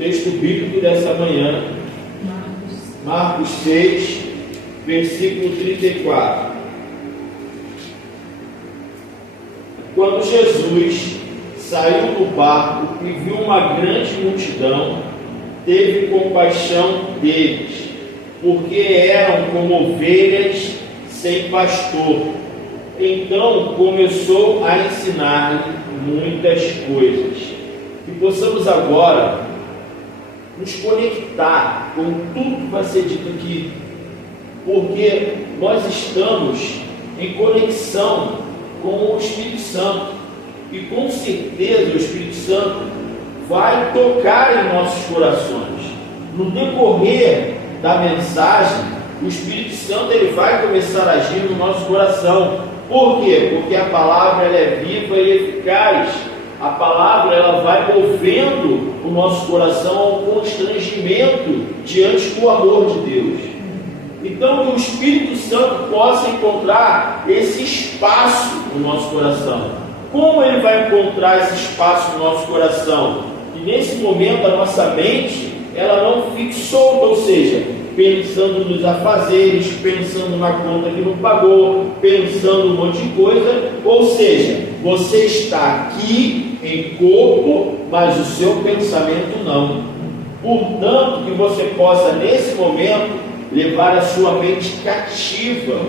Texto bíblico dessa manhã, Marcos 6, versículo 34. Quando Jesus saiu do barco e viu uma grande multidão, teve compaixão deles, porque eram como ovelhas sem pastor. Então começou a ensinar-lhe muitas coisas. Que possamos agora nos conectar com tudo que vai ser dito aqui, porque nós estamos em conexão com o Espírito Santo, e com certeza o Espírito Santo vai tocar em nossos corações. No decorrer da mensagem, o Espírito Santo ele vai começar a agir no nosso coração. Por quê? Porque a palavra ela é viva e eficaz. A palavra ela vai movendo o nosso coração a um constrangimento diante do amor de Deus. Então, que o Espírito Santo possa encontrar esse espaço no nosso coração. Como ele vai encontrar esse espaço no nosso coração? Que nesse momento a nossa mente ela não fique solta, ou seja, pensando nos afazeres, pensando na conta que não pagou, pensando um monte de coisa. Ou seja, você está aqui em corpo, mas o seu pensamento não. Portanto, que você possa nesse momento levar a sua mente cativa,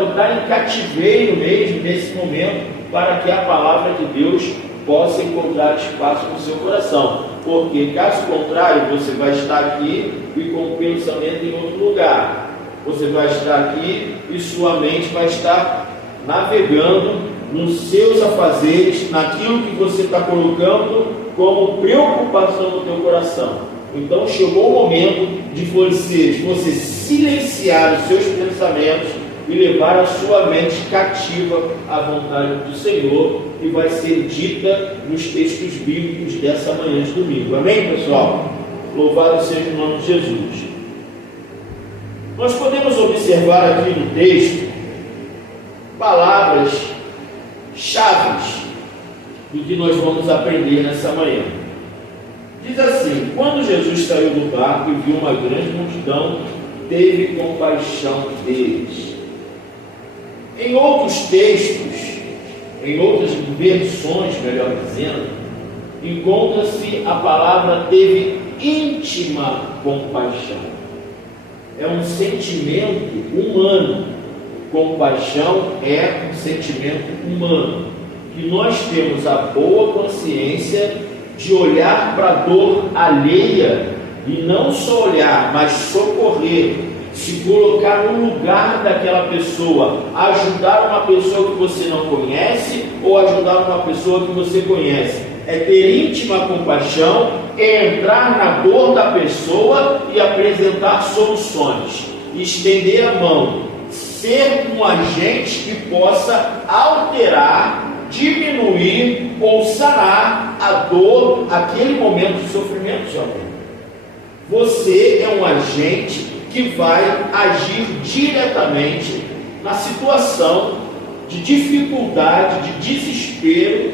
botar em cativeiro mesmo nesse momento, para que a palavra de Deus possa encontrar espaço no seu coração. Porque caso contrário, você vai estar aqui e com o pensamento em outro lugar. Você vai estar aqui e sua mente vai estar navegando nos seus afazeres, naquilo que você está colocando como preocupação no teu coração. Então chegou o momento de você silenciar os seus pensamentos e levar a sua mente cativa à vontade do Senhor, que vai ser dita nos textos bíblicos dessa manhã de domingo. Amém, pessoal? Louvado seja o nome de Jesus. Nós podemos observar aqui no texto palavras chaves do que nós vamos aprender nessa manhã. Diz assim: quando Jesus saiu do barco e viu uma grande multidão, teve compaixão deles. Em outros textos, em outras versões, melhor dizendo, encontra-se a palavra teve íntima compaixão. É um sentimento humano. Compaixão é um sentimento humano, que nós temos a boa consciência de olhar para a dor alheia e não só olhar, mas socorrer, se colocar no lugar daquela pessoa, ajudar uma pessoa que você não conhece ou ajudar uma pessoa que você conhece. É ter íntima compaixão, é entrar na dor da pessoa e apresentar soluções, estender a mão, ser um agente que possa alterar, diminuir ou sanar a dor, aquele momento de sofrimento de alguém. Você é um agente que vai agir diretamente na situação de dificuldade, de desespero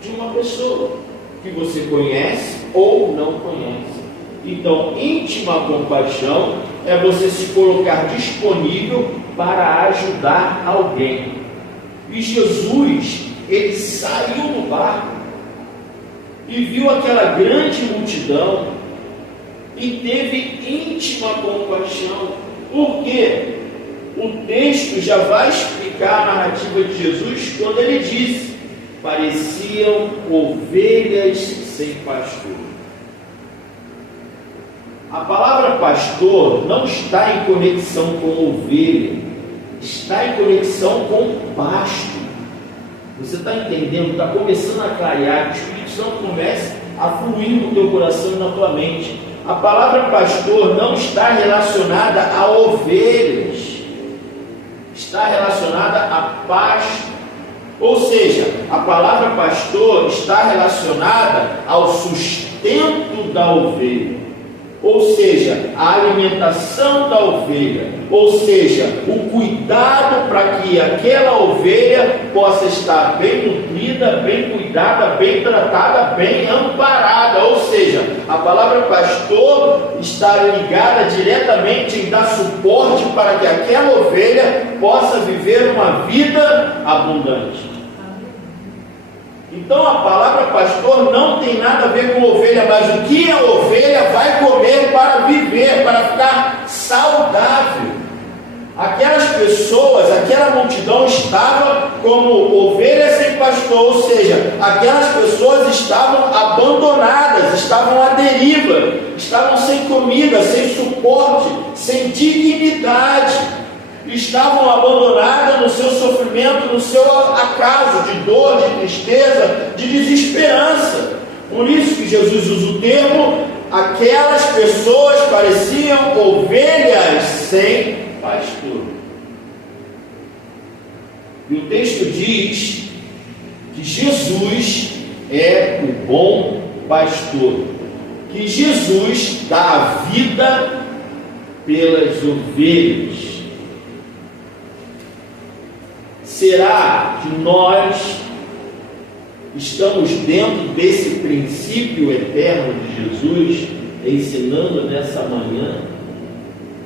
de uma pessoa que você conhece ou não conhece. Então, íntima compaixão é você se colocar disponível para ajudar alguém. E Jesus, ele saiu do barco e viu aquela grande multidão e teve íntima compaixão. Por quê? O texto já vai explicar a narrativa de Jesus quando ele disse: pareciam ovelhas sem pastor. A palavra pastor não está em conexão com ovelha, está em conexão com pasto. Você está entendendo? Está começando a clarear, que o Espírito Santo comece a fluir no teu coração e na tua mente. A palavra pastor não está relacionada a ovelhas, está relacionada a pasto. Ou seja, a palavra pastor está relacionada ao sustento da ovelha. ou seja, a alimentação da ovelha, ou seja, o cuidado para que aquela ovelha possa estar bem nutrida, bem cuidada, bem tratada, bem amparada, ou seja, a palavra pastor está ligada diretamente em dar suporte para que aquela ovelha possa viver uma vida abundante. Então a palavra pastor não tem nada a ver com ovelha, mas o que a ovelha vai comer para viver, para ficar saudável. Aquelas pessoas, aquela multidão estava como ovelhas sem pastor, ou seja, aquelas pessoas estavam abandonadas, estavam à deriva, estavam sem comida, sem suporte, sem dignidade. Estavam abandonadas no seu sofrimento, no seu acaso de dor, de tristeza, de desesperança. Por isso que Jesus usa o termo, aquelas pessoas pareciam ovelhas sem pastor. E o texto diz que Jesus é o bom pastor, que Jesus dá a vida pelas ovelhas. Será que nós estamos dentro desse princípio eterno de Jesus, ensinando nessa manhã?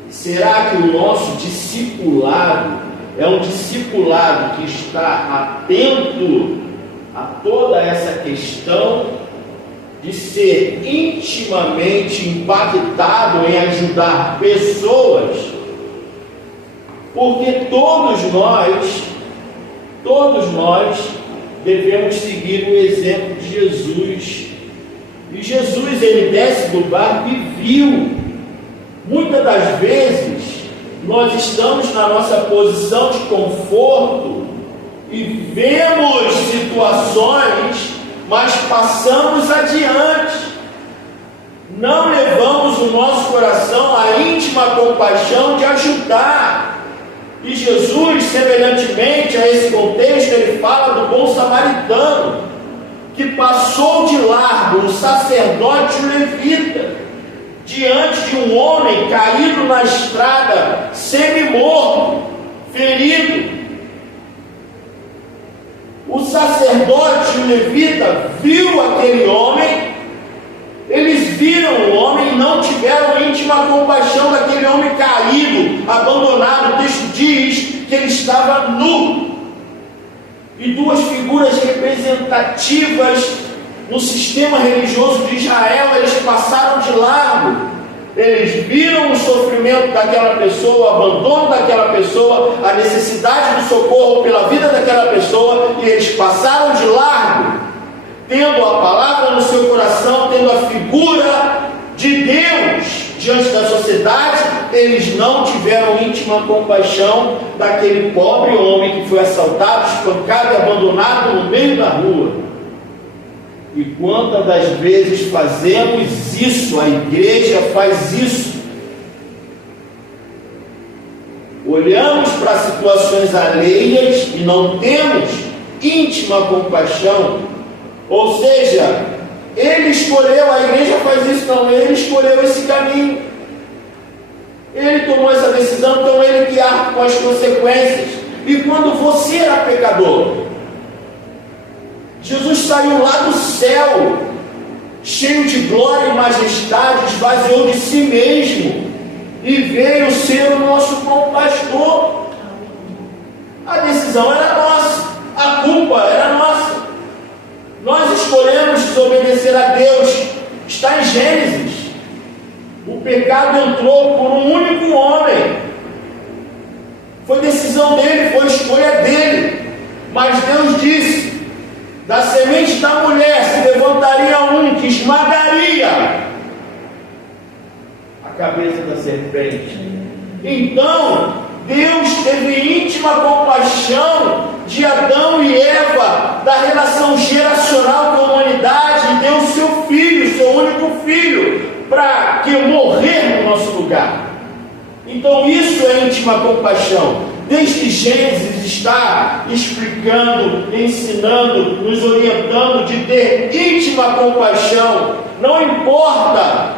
Será que o nosso discipulado é um discipulado que está atento a toda essa questão de ser intimamente impactado em ajudar pessoas? Porque todos nós devemos seguir o exemplo de Jesus. E Jesus, ele desce do barco e viu. Muitas das vezes nós estamos na nossa posição de conforto e vemos situações, mas passamos adiante. Não levamos o nosso coração à íntima compaixão de ajudar. E Jesus, semelhantemente a esse contexto, ele fala do bom samaritano, que passou de largo, um sacerdote levita, diante de um homem caído na estrada, semi-morto, ferido. O sacerdote e o levita viu aquele homem, eles viram o homem e não tiveram íntima compaixão daquele homem caído, abandonado. O texto diz que ele estava nu. E duas figuras representativas no sistema religioso de Israel, eles passaram de largo. Eles viram o sofrimento daquela pessoa, o abandono daquela pessoa, a necessidade do socorro pela vida daquela pessoa, e eles passaram de largo, tendo a palavra no seu coração, tendo a figura de Deus diante da sociedade. Eles não tiveram íntima compaixão daquele pobre homem que foi assaltado, espancado e abandonado no meio da rua. E quantas das vezes fazemos isso? A igreja faz isso. Olhamos para situações alheias e não temos íntima compaixão. Ou seja, ele escolheu, a igreja faz isso, não, ele escolheu esse caminho. Ele tomou essa decisão, então ele que arca com as consequências. E quando você era pecador, Jesus saiu lá do céu, cheio de glória e majestade, esvaziou de si mesmo e veio ser o nosso bom pastor. A decisão era nossa, a culpa era nossa. Nós escolhemos desobedecer a Deus. Está em Gênesis. O pecado entrou por um único homem. Foi decisão dele, foi escolha dele. Mas Deus disse: da semente da mulher se levantaria um que esmagaria a cabeça da serpente. Então Deus teve íntima compaixão de Adão e Eva, da relação geracional com a humanidade, e deu seu filho, seu único filho, para que morrer no nosso lugar. Então isso é íntima compaixão. Desde Gênesis está explicando, ensinando, nos orientando de ter íntima compaixão. Não importa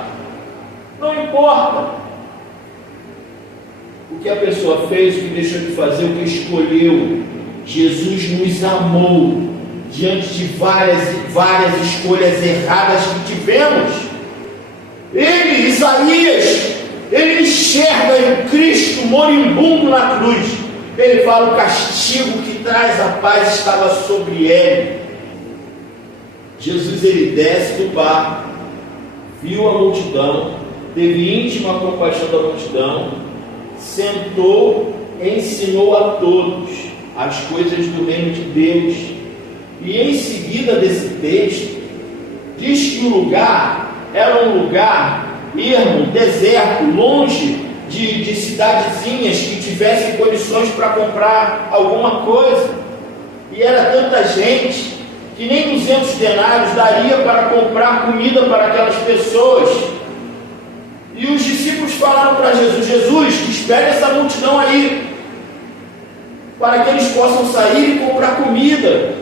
Não importa o que a pessoa fez, o que deixou de fazer, o que escolheu. Jesus nos amou diante de várias escolhas erradas que tivemos. Ele, Isaías, ele enxerga em Cristo moribundo na cruz. Ele fala: o castigo que traz a paz estava sobre ele. Jesus, ele desce do barco, viu a multidão, teve íntima compaixão da multidão, sentou, ensinou a todos as coisas do reino de Deus. E em seguida desse texto, diz que o lugar era um lugar ermo, deserto, longe de cidadezinhas que tivessem condições para comprar alguma coisa. E era tanta gente que nem 200 denários daria para comprar comida para aquelas pessoas. E os discípulos falaram para Jesus: Jesus, despede essa multidão aí, para que eles possam sair e comprar comida.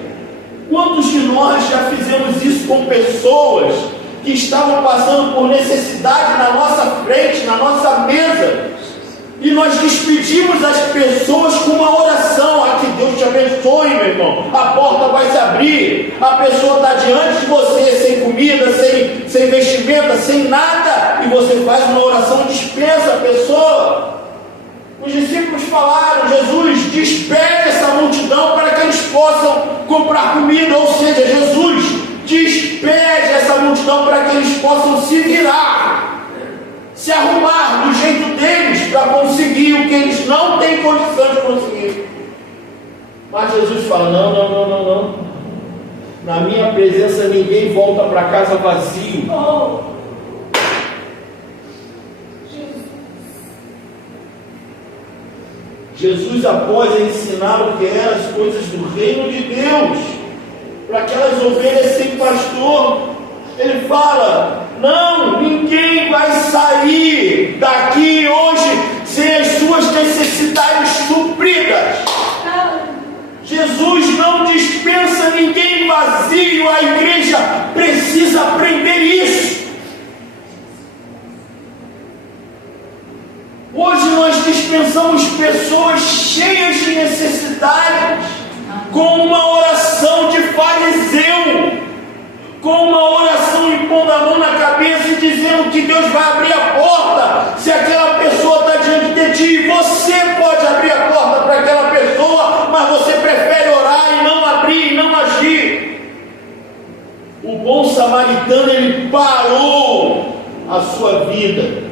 Quantos de nós já fizemos isso com pessoas que estavam passando por necessidade na nossa frente, na nossa mesa, e nós despedimos as pessoas com uma oração: que Deus te abençoe, meu irmão, a porta vai se abrir. A pessoa está diante de você sem comida, sem vestimenta, sem nada, e você faz uma oração e dispensa a pessoa. Os discípulos falaram: Jesus, despede essa multidão para que eles possam comprar comida. Ou seja, Jesus, despede essa multidão para que eles possam se virar, se arrumar do jeito deles para conseguir o que eles não têm condição de conseguir. Mas Jesus fala: não. Na minha presença ninguém volta para casa vazio. Jesus, após ensinar o que eram as coisas do reino de Deus para aquelas ovelhas sem pastor, ele fala: não, ninguém vai sair daqui hoje sem as suas necessidades supridas. Jesus não dispensa ninguém vazio. A igreja precisa aprender isso. Hoje nós dispensamos pessoas cheias de necessidades com uma oração de fariseu, com uma oração impondo a mão na cabeça e dizendo que Deus vai abrir a porta se aquela pessoa está diante de ti. E você pode abrir a porta para aquela pessoa, mas você prefere orar e não abrir e não agir. O bom samaritano, ele parou a sua vida,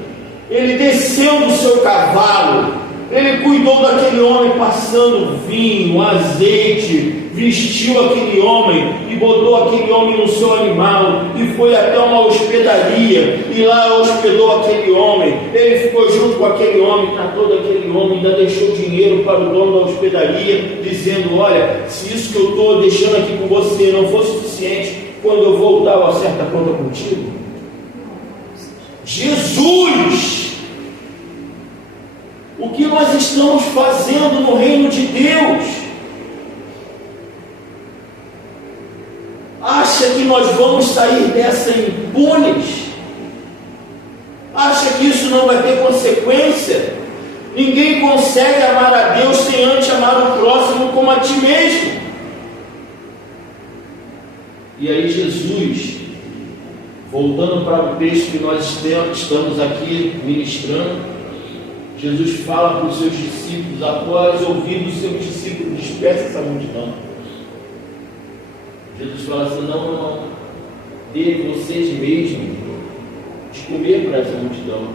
ele desceu do seu cavalo, ele cuidou daquele homem passando vinho, azeite, vestiu aquele homem e botou aquele homem no seu animal e foi até uma hospedaria e lá hospedou aquele homem. Ele ficou junto com aquele homem, tratou daquele homem, ainda deixou dinheiro para o dono da hospedaria, dizendo: olha, se isso que eu estou deixando aqui com você não for suficiente, quando eu voltar eu acerto a conta contigo. Jesus! O que nós estamos fazendo no reino de Deus? Acha que nós vamos sair dessa impunes? Acha que isso não vai ter consequência? Ninguém consegue amar a Deus sem antes amar o próximo como a ti mesmo. E aí Jesus, voltando para o texto que nós estamos aqui ministrando, Jesus fala para os seus discípulos, após ouvir dos seus discípulos: dispersa essa multidão. Jesus fala assim: não, dê vocês mesmos de comer para essa multidão.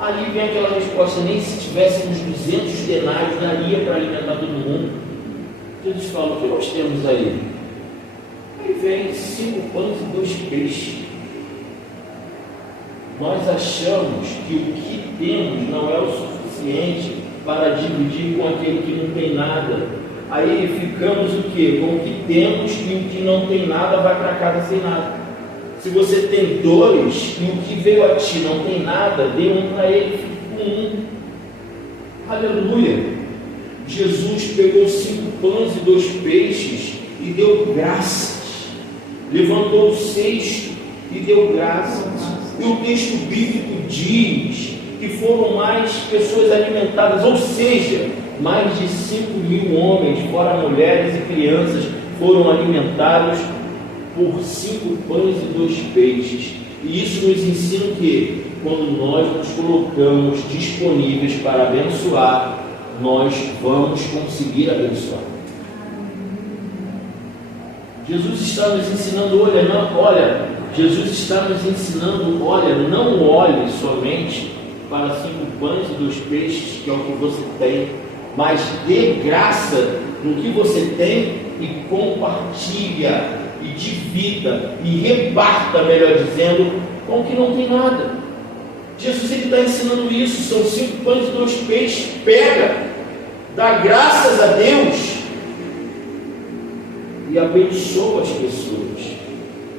Ali vem aquela resposta: nem se tivéssemos 200 denários daria para alimentar todo mundo. Jesus fala: o que nós temos aí? Aí vem 5 pães e 2 peixes. Nós achamos que o que temos não é o suficiente para dividir com aquele que não tem nada. Aí ficamos o quê? Com o que temos, e o que não tem nada vai para casa sem nada. Se você tem 2 e o que veio a ti não tem nada, dê um para ele, fique com 1. Aleluia! Jesus pegou 5 pães e 2 peixes e deu graças. Levantou o 6º e deu graças. E o texto bíblico diz que foram mais pessoas alimentadas, ou seja, mais de 5.000 homens, fora mulheres e crianças, foram alimentados por 5 pães e 2 peixes. E isso nos ensina que, quando nós nos colocamos disponíveis para abençoar, nós vamos conseguir abençoar. Jesus está nos ensinando, Jesus está nos ensinando, não olhe somente para 5 pães e 2 peixes, que é o que você tem, mas dê graça no que você tem e compartilha, e divida, e reparta, melhor dizendo, com o que não tem nada. Jesus está ensinando isso, são 5 pães e 2 peixes, pega, dá graças a Deus e abençoa as pessoas,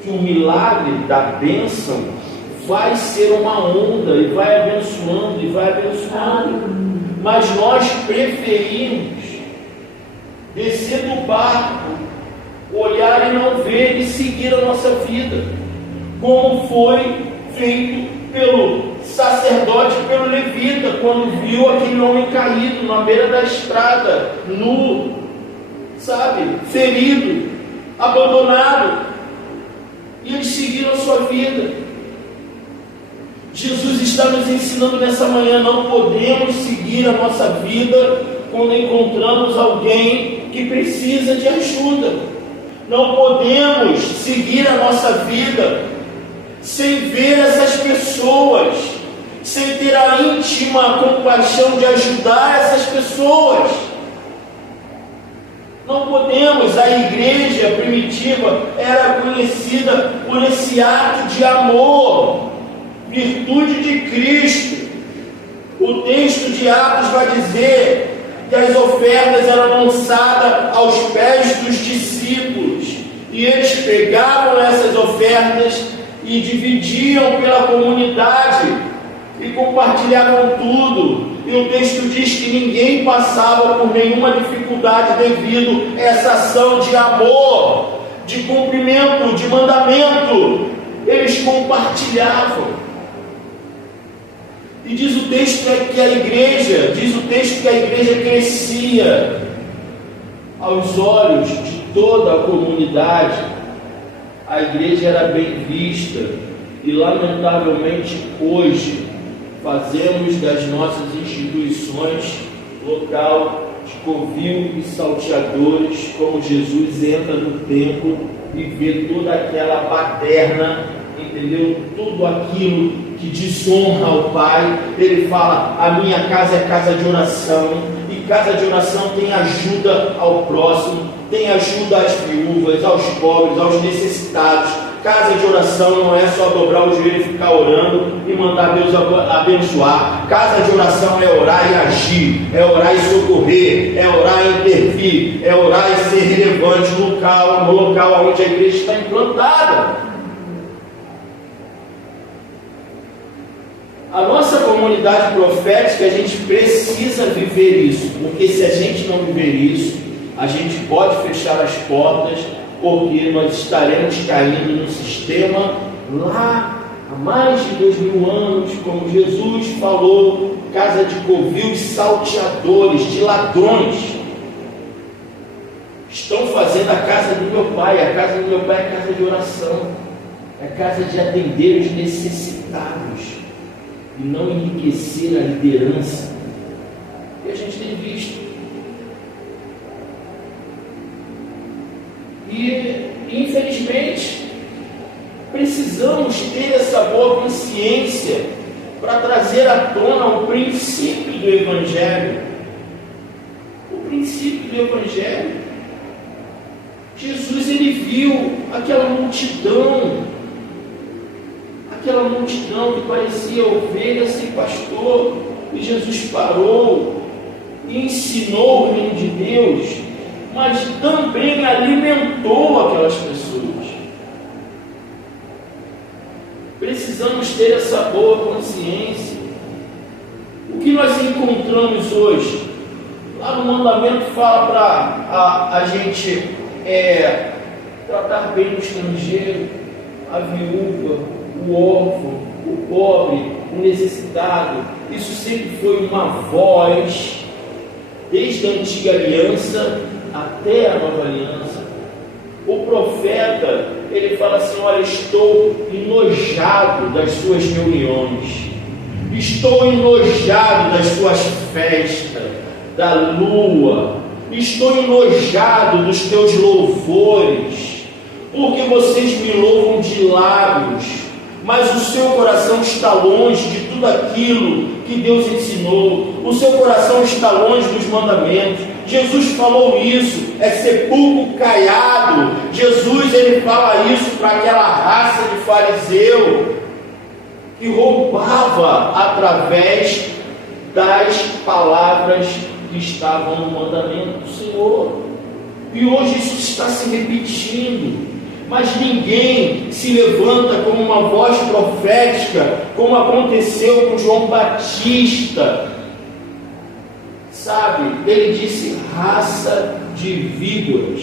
que o milagre da bênção vai ser uma onda e vai abençoando, mas nós preferimos descer do barco, olhar e não ver e seguir a nossa vida, como foi feito pelo sacerdote, pelo levita, quando viu aquele homem caído na beira da estrada, nu, ferido, abandonado, e eles seguiram a sua vida. Jesus está nos ensinando nessa manhã, não podemos seguir a nossa vida quando encontramos alguém que precisa de ajuda. Não podemos seguir a nossa vida sem ver essas pessoas, sem ter a íntima compaixão de ajudar essas pessoas. Não podemos. A igreja primitiva era conhecida por esse ato de amor, virtude de Cristo. O texto de Atos vai dizer que as ofertas eram lançadas aos pés dos discípulos, e eles pegavam essas ofertas e dividiam pela comunidade e compartilhavam tudo. E o texto diz que ninguém passava por nenhuma dificuldade devido a essa ação de amor, de cumprimento, de mandamento. Eles compartilhavam. E diz o texto que a igreja crescia aos olhos de toda a comunidade. A igreja era bem vista, e lamentavelmente hoje fazemos das nossas instituições local de covil e salteadores, como Jesus entra no templo e vê toda aquela baderna, entendeu? Tudo aquilo que desonra ao Pai. Ele fala: a minha casa é casa de oração, e casa de oração tem ajuda ao próximo, tem ajuda às viúvas, aos pobres, aos necessitados. Casa de oração não é só dobrar o joelho e ficar orando e mandar Deus abençoar. Casa de oração é orar e agir, é orar e socorrer, é orar e intervir, é orar e ser relevante no local onde a igreja está implantada. A nossa comunidade profética, a gente precisa viver isso, porque se a gente não viver isso, a gente pode fechar as portas, porque nós estaremos caindo no sistema lá há mais de 2000 anos, como Jesus falou, casa de covil e salteadores, de ladrões. Estão fazendo a casa do meu pai. A casa do meu pai é casa de oração, é casa de atender os necessitados e não enriquecer a liderança. E a gente tem visto. E, infelizmente, precisamos ter essa boa consciência para trazer à tona o princípio do Evangelho. O princípio do Evangelho. Jesus, ele viu aquela multidão que parecia ovelha sem pastor, e Jesus parou e ensinou o reino de Deus, mas também alimentou aquelas pessoas. Precisamos ter essa boa consciência. O que nós encontramos hoje? Lá no mandamento fala para a gente tratar bem o estrangeiro, a viúva, o órfão, o pobre, o necessitado. Isso sempre foi uma voz, desde a antiga aliança até a nova aliança. O profeta, ele fala assim: olha, estou enojado das suas reuniões, estou enojado das suas festas, da lua, estou enojado dos teus louvores, porque vocês me louvam de lábios, mas o seu coração está longe de tudo aquilo que Deus ensinou, o seu coração está longe dos mandamentos. Jesus falou isso, é sepulcro caiado. Jesus, ele fala isso para aquela raça de fariseu que roubava através das palavras que estavam no mandamento do Senhor. E hoje isso está se repetindo, mas ninguém se levanta como uma voz profética, como aconteceu com João Batista. Sabe, ele disse: raça de víboras,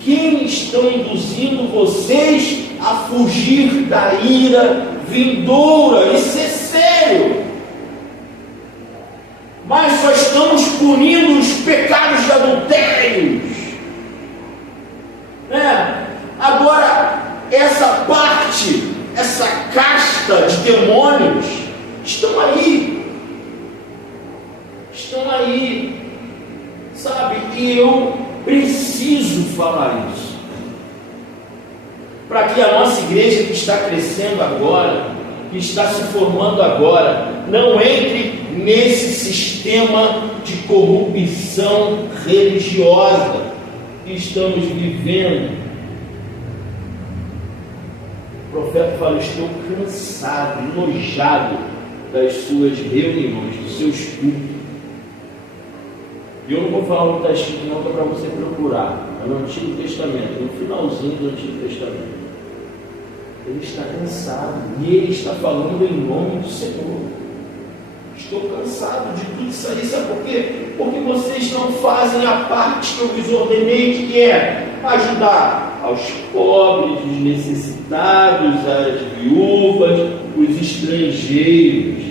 quem estão induzindo vocês a fugir da ira vindoura? Isso é sério. Mas só estamos punindo os pecados de adultérios, né? Agora, essa parte, essa casta de demônios estão aí, sabe? E eu preciso falar isso, para que a nossa igreja, que está crescendo agora, que está se formando agora, não entre nesse sistema de corrupção religiosa que estamos vivendo. O profeta fala: estou cansado, enojado das suas reuniões, dos seus cultos. E eu não vou falar o que está escrito, não, que é para você procurar. É no Antigo Testamento, no finalzinho do Antigo Testamento. Ele está cansado, e ele está falando em nome do Senhor. Estou cansado de tudo isso aí. Sabe por quê? Porque vocês não fazem a parte que eu vos ordenei, que é ajudar aos pobres, os necessitados, as viúvas, os estrangeiros.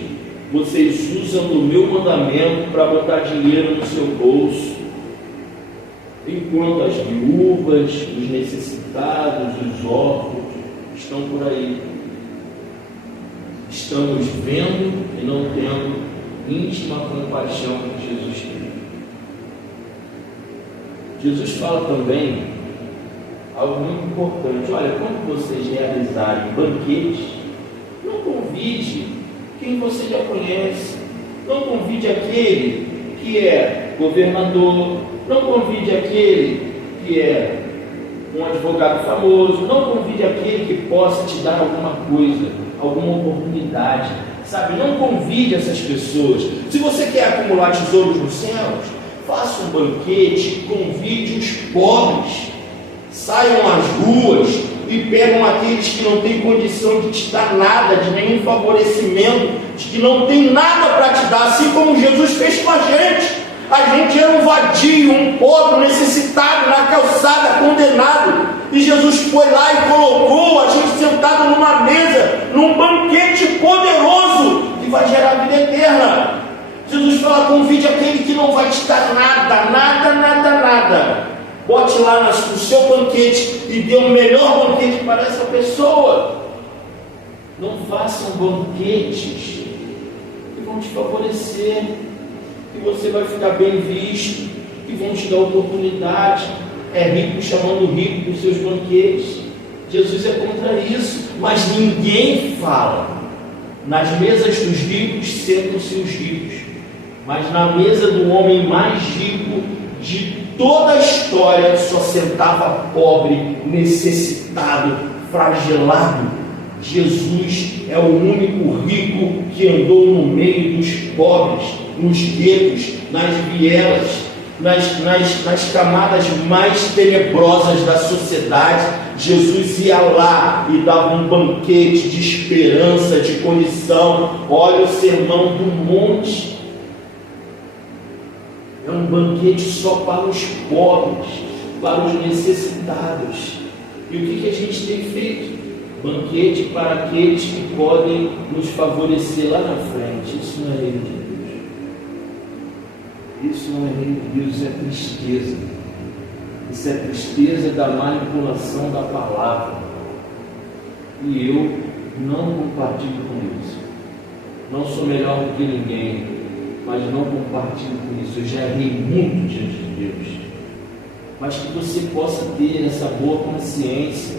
Vocês usam do meu mandamento para botar dinheiro no seu bolso, enquanto as viúvas, os necessitados, os órfãos estão por aí. Estamos vendo e não tendo íntima compaixão que Jesus tem. Jesus fala também algo muito importante: olha, quando vocês realizarem banquetes, não convide quem você já conhece, não convide aquele que é governador, não convide aquele que é um advogado famoso, não convide aquele que possa te dar alguma coisa, alguma oportunidade, sabe? Não convide essas pessoas. Se você quer acumular tesouros nos céus, faça um banquete, convide os pobres, saiam às ruas e pegam aqueles que não têm condição de te dar nada, de nenhum favorecimento, de que não tem nada para te dar, assim como Jesus fez com a gente. A gente era um vadio, um pobre, um necessitado, na calçada, condenado, e Jesus foi lá e colocou a gente sentado numa mesa, num banquete poderoso, que vai gerar vida eterna. Jesus fala: convide aquele que não vai te dar nada, nada, nada, nada. Bote lá no seu banquete e dê o melhor banquete para essa pessoa. Não façam banquetes que vão te favorecer, que você vai ficar bem visto, que vão te dar oportunidade. É rico chamando rico para os seus banquetes. Jesus é contra isso, mas ninguém fala: nas mesas dos ricos sentam-se os ricos, mas na mesa do homem mais rico de toda a história só sentava pobre, necessitado, fragelado. Jesus é o único rico que andou no meio dos pobres, nos guetos, nas vielas, nas camadas mais tenebrosas da sociedade. Jesus ia lá e dava um banquete de esperança, de condição. Olha o sermão do monte. É um banquete só para os pobres, para os necessitados. E o que a gente tem feito? banquete para aqueles que podem nos favorecer lá na frente. Isso não é reino de Deus. Isso não é reino de Deus, é tristeza. Isso é tristeza da manipulação da palavra. E eu não compartilho com isso. Não sou melhor do que ninguém, mas não compartilho com isso. Eu já errei muito diante de Deus. Mas que você possa ter essa boa consciência,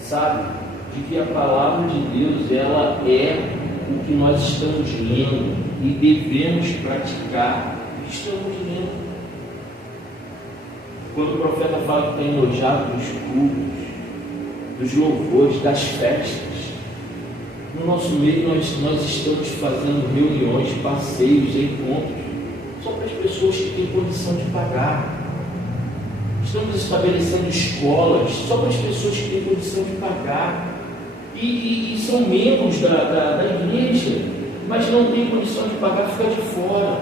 sabe, de que a palavra de Deus, ela é o que nós estamos lendo e devemos praticar o que estamos lendo. Quando o profeta fala que está enojado dos cultos, dos louvores, das festas, no nosso meio nós estamos fazendo reuniões, passeios, encontros, só para as pessoas que têm condição de pagar. Estamos estabelecendo escolas só para as pessoas que têm condição de pagar. E são membros da igreja, mas não têm condição de pagar, fica de fora.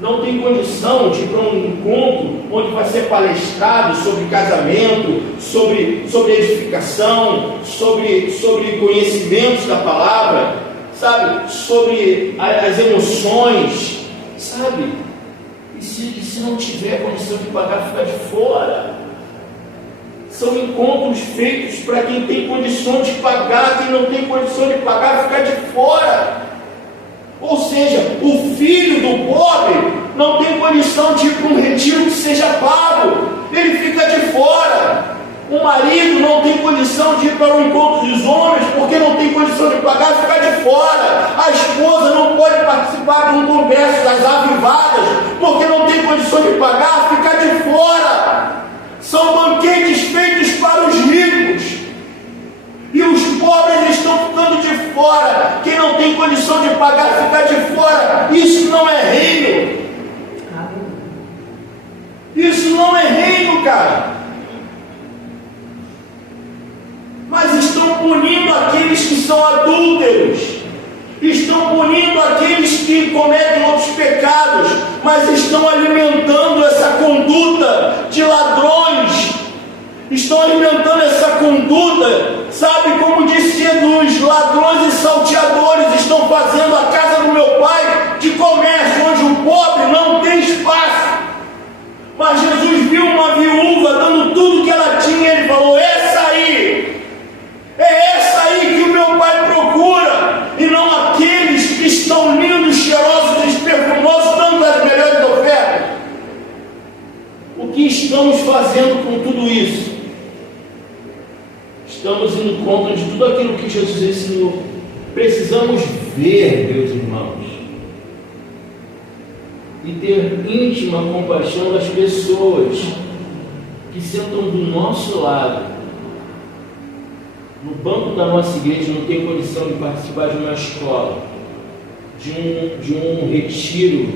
Não tem condição de ir para um encontro onde vai ser palestrado sobre casamento, sobre edificação, sobre conhecimentos da palavra, sabe? Sobre as emoções, sabe? E se não tiver condição de pagar, fica de fora. São encontros feitos para quem tem condição de pagar, quem não tem condição de pagar, fica de fora. Ou seja, o filho do pobre não tem condição de ir para um retiro que seja pago, ele fica de fora. O marido não tem condição de ir para um encontro dos homens, porque não tem condição de pagar, fica de fora. A esposa não pode participar de um congresso das avivadas, porque não tem condição de pagar, fica de fora. São banquetes feitos para os ricos, e os pobres estão ficando de fora. Quem não tem condição de pagar, fica de fora. Isso não é reino. Isso não é reino, cara. Mas estão punindo aqueles que são adúlteros, estão punindo aqueles que cometem outros pecados, mas estão alimentando essa conduta de ladrões, estão alimentando essa conduta, sabe, como disse Jesus, ladrões e salteadores estão fazendo a casa do meu pai de comércio, onde o pobre não tem espaço. Mas Jesus viu uma viúva dando tudo que ela tinha, ele falou: essa aí, é essa aí que o meu pai procura, e não aqueles que estão lindos, cheirosos e perfumosos, dando as melhores ofertas. O que estamos fazendo com tudo isso? Estamos indo contra de tudo aquilo que Jesus ensinou. Precisamos ver, meus irmãos, e ter íntima compaixão das pessoas que sentam do nosso lado, no banco da nossa igreja, não tem condição de participar de uma escola, de um retiro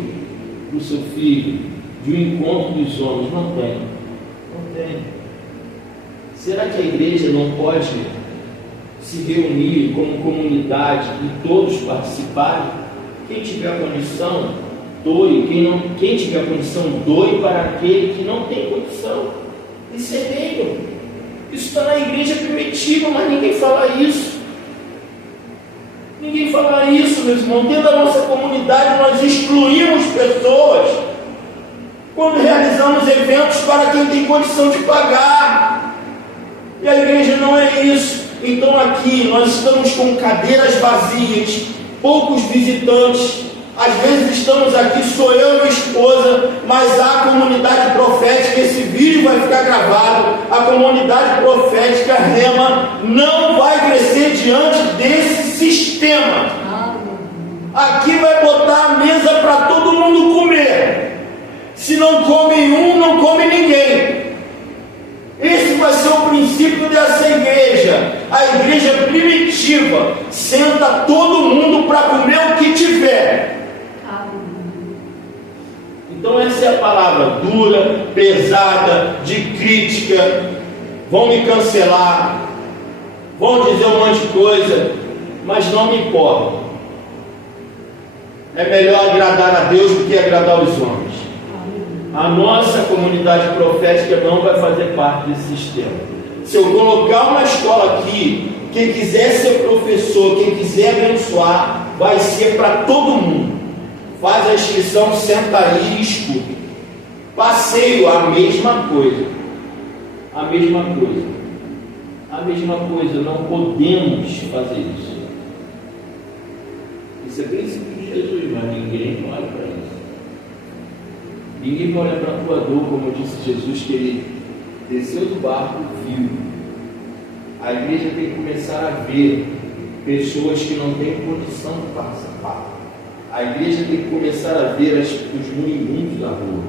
do seu filho, de um encontro dos homens. Não tem. Será que a igreja não pode se reunir como comunidade e todos participarem? Quem tiver condição, doe. Quem tiver condição, doe para aquele que não tem condição. Isso é reino. Isso está na igreja primitiva, mas ninguém fala isso. Ninguém fala isso, meus irmãos. Dentro da nossa comunidade nós excluímos pessoas quando realizamos eventos para quem tem condição de pagar. E a igreja não é isso. Então aqui nós estamos com cadeiras vazias, poucos visitantes. Às vezes estamos aqui, sou eu e minha esposa, mas a comunidade profética, esse vídeo vai ficar gravado, a comunidade profética Rema não vai crescer diante desse sistema. Aqui vai botar a mesa para todo mundo comer. Se não come um, não come ninguém. Esse vai ser o princípio dessa igreja. A igreja primitiva senta todo mundo para comer o que tiver. Então essa é a palavra dura, pesada, de crítica. Vão me cancelar, vão dizer um monte de coisa, mas não me importa. É melhor agradar a Deus do que agradar os homens. A nossa comunidade profética não vai fazer parte desse sistema. Se eu colocar uma escola aqui, Quem quiser ser professor, quem quiser abençoar, vai ser para todo mundo. Faz a inscrição, senta aí e escuta. Passeio, a mesma coisa. A mesma coisa. A mesma coisa. Não podemos fazer isso. Isso é princípio de Jesus, mas ninguém olha para isso. Ninguém olha para a tua dor, como disse Jesus, que ele desceu do barco e viu. A igreja tem que começar a ver pessoas que não têm condição de participar. A igreja tem que começar a ver os moribundos na rua.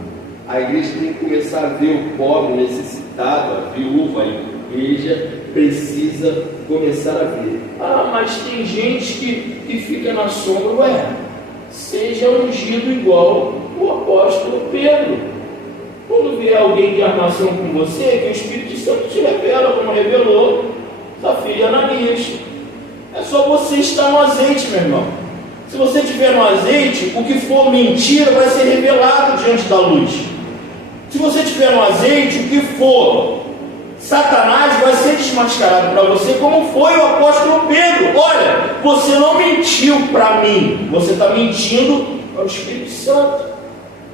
A igreja tem que começar a ver o pobre, o necessitado, a viúva. A igreja precisa começar a ver. Ah, mas tem gente que fica na sombra. Ué, seja ungido igual o apóstolo Pedro. Quando vier alguém de armação com você, que o Espírito Santo te revela, como revelou Safira e Ananias. É só você estar no azeite, meu irmão. Se você estiver no azeite, o que for mentira vai ser revelado diante da luz. Se você estiver no azeite, o que for Satanás vai ser desmascarado para você, como foi o apóstolo Pedro. Olha, você não mentiu para mim, você está mentindo para o Espírito Santo.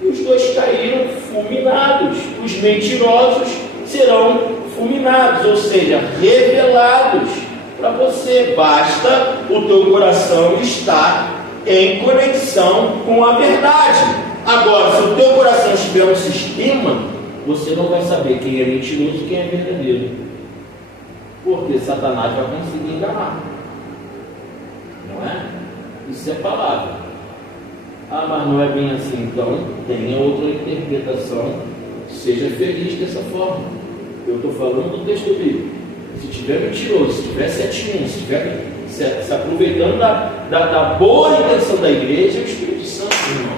E os dois caíram fulminados. Os mentirosos serão fulminados, ou seja, revelados para você. Basta o teu coração estar em conexão com a verdade. Agora, se o teu coração estiver no sistema, você não vai saber quem é mentiroso e quem é verdadeiro, porque Satanás vai conseguir enganar, não é? Isso é palavra. Ah, mas não é bem assim. Então tenha outra interpretação. Seja feliz dessa forma. Eu estou falando do texto bíblico. Se tiver mentiroso, se tiver 71, se estiver se aproveitando da boa intenção da igreja, o Espírito Santo, irmão,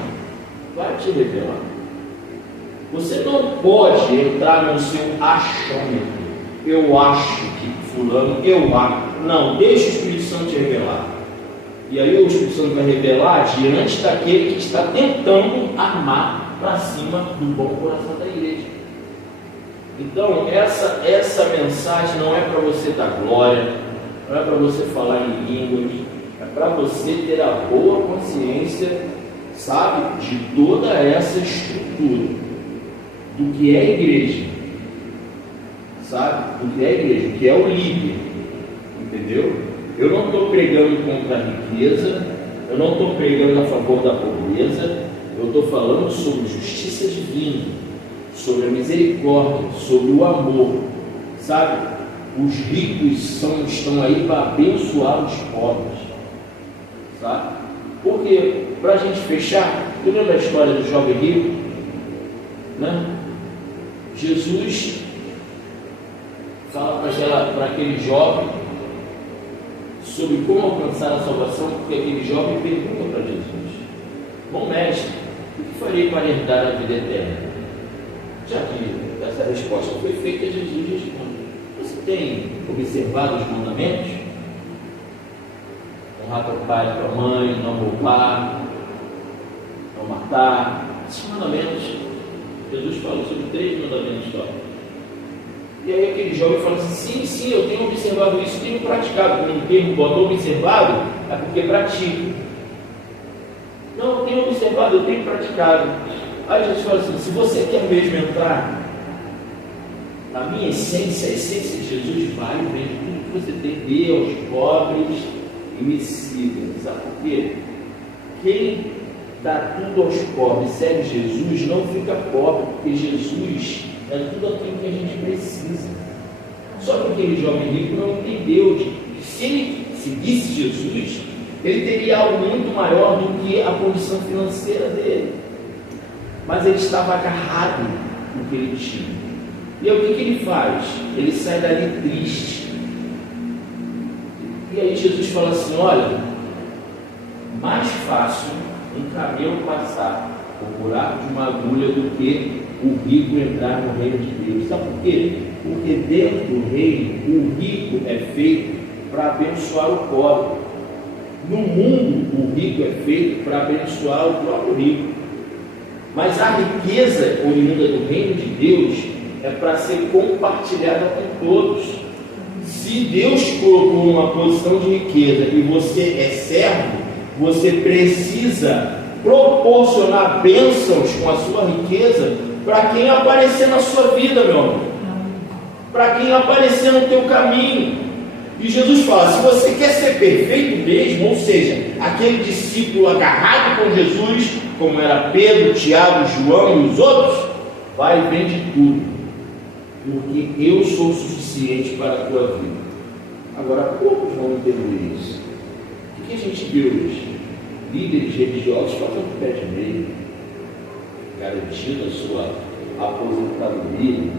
vai te revelar. Você não pode entrar no seu achômetro. Eu acho que fulano, eu acho. Não, deixa o Espírito Santo te revelar. E aí o Espírito Santo vai revelar diante daquele que está tentando armar para cima do bom coração da igreja. Então, essa mensagem não é para você dar glória, não é para você falar em línguas, é para você ter a boa consciência, sabe, de toda essa estrutura, do que é a igreja, sabe, do que é a igreja, do que é o líder, entendeu? Eu não estou pregando contra a riqueza, eu não estou pregando a favor da pobreza, eu estou falando sobre justiça divina, sobre a misericórdia, sobre o amor, sabe? Os ricos estão aí para abençoar os pobres, sabe? Porque, para a gente fechar, tu lembra a história do jovem rico? Né? Jesus fala para aquele jovem sobre como alcançar a salvação, porque aquele jovem pergunta para Jesus: bom mestre, o que farei para herdar a vida eterna? Já que essa resposta foi feita, Jesus responde: você tem observado os mandamentos? Honrar teu pai e tua mãe, não roubar, não matar. Esses mandamentos, Jesus fala sobre 3 mandamentos só. E aí aquele jovem fala assim: sim, eu tenho observado isso, tenho praticado. Quando o termo botou observado, é porque pratico. Não, eu tenho observado, eu tenho praticado. Aí Jesus fala assim: se você quer mesmo entrar na minha essência, a essência de Jesus, vai, vende tudo que você tem, dê aos pobres e me siga. Sabe por quê? Quem dá tudo aos pobres, segue Jesus, não fica pobre, porque Jesus é tudo aquilo que a gente precisa. Só que aquele jovem rico não entendeu que se ele seguisse Jesus, ele teria algo muito maior do que a condição financeira dele. Mas ele estava agarrado no que ele tinha. E aí o que ele faz? Ele sai dali triste. E aí Jesus fala assim: olha, mais fácil um camelo passar o buraco de uma agulha do que o rico entrar no reino de Deus. Sabe por quê? Porque dentro do reino, o rico é feito para abençoar o pobre. No mundo, o rico é feito para abençoar o próprio rico. Mas a riqueza oriunda do reino de Deus é para ser compartilhada com todos. Se Deus colocou uma posição de riqueza e você é servo, você precisa proporcionar bênçãos com a sua riqueza para quem aparecer na sua vida, meu amigo, para quem aparecer no teu caminho. E Jesus fala: se você quer ser perfeito mesmo, ou seja, aquele discípulo agarrado com Jesus, como era Pedro, Tiago, João e os outros, vai e vende tudo, porque eu sou suficiente para a tua vida. Agora, poucos vão entender isso. O que a gente vê hoje? Líderes religiosos fazendo pé de meia, garantindo a sua aposentadoria.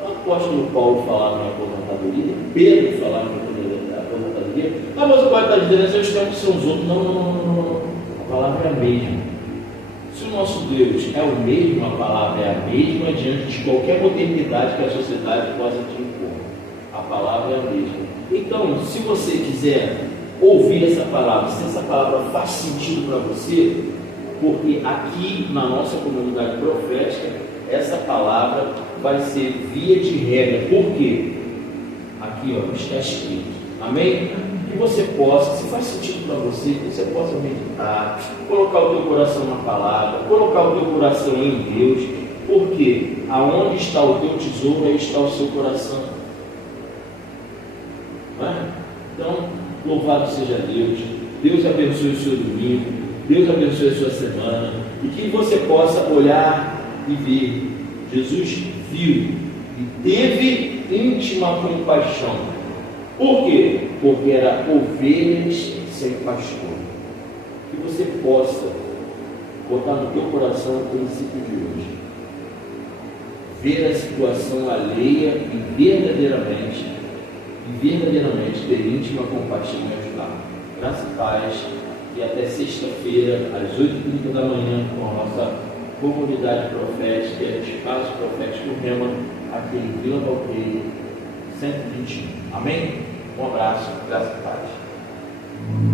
O apóstolo Paulo falava em aposentadoria, Pedro falava em aposentadoria. Ah, mas o pai está dizendo assim, os tempos são os outros. Não. A palavra é a mesma. Se o nosso Deus é o mesmo, a palavra é a mesma diante de qualquer modernidade que a sociedade possa te impor. A palavra é a mesma. Então, se você quiser ouvir essa palavra, se essa palavra faz sentido para você, porque aqui na nossa comunidade profética, essa palavra vai ser via de regra. Por quê? Aqui, ó, está escrito. Amém? Que você possa, se faz sentido para você, que você possa meditar, colocar o teu coração na palavra, colocar o teu coração em Deus, porque aonde está o teu tesouro, aí está o seu coração. Não é? Então, louvado seja Deus. Deus abençoe o seu domingo, Deus abençoe a sua semana, e que você possa olhar e ver. Jesus viu e teve íntima compaixão. Por quê? Porque era ovelhas sem pastor. Que você possa botar no teu coração o princípio de hoje, ver a situação alheia e verdadeiramente ter íntima compaixão e ajudar. Graça e paz, e até sexta-feira às 8h30 da manhã com a nossa comunidade profética, espaço profético Rema, aqui em Vila Valqueire 121. Amém? Um abraço, graça e paz.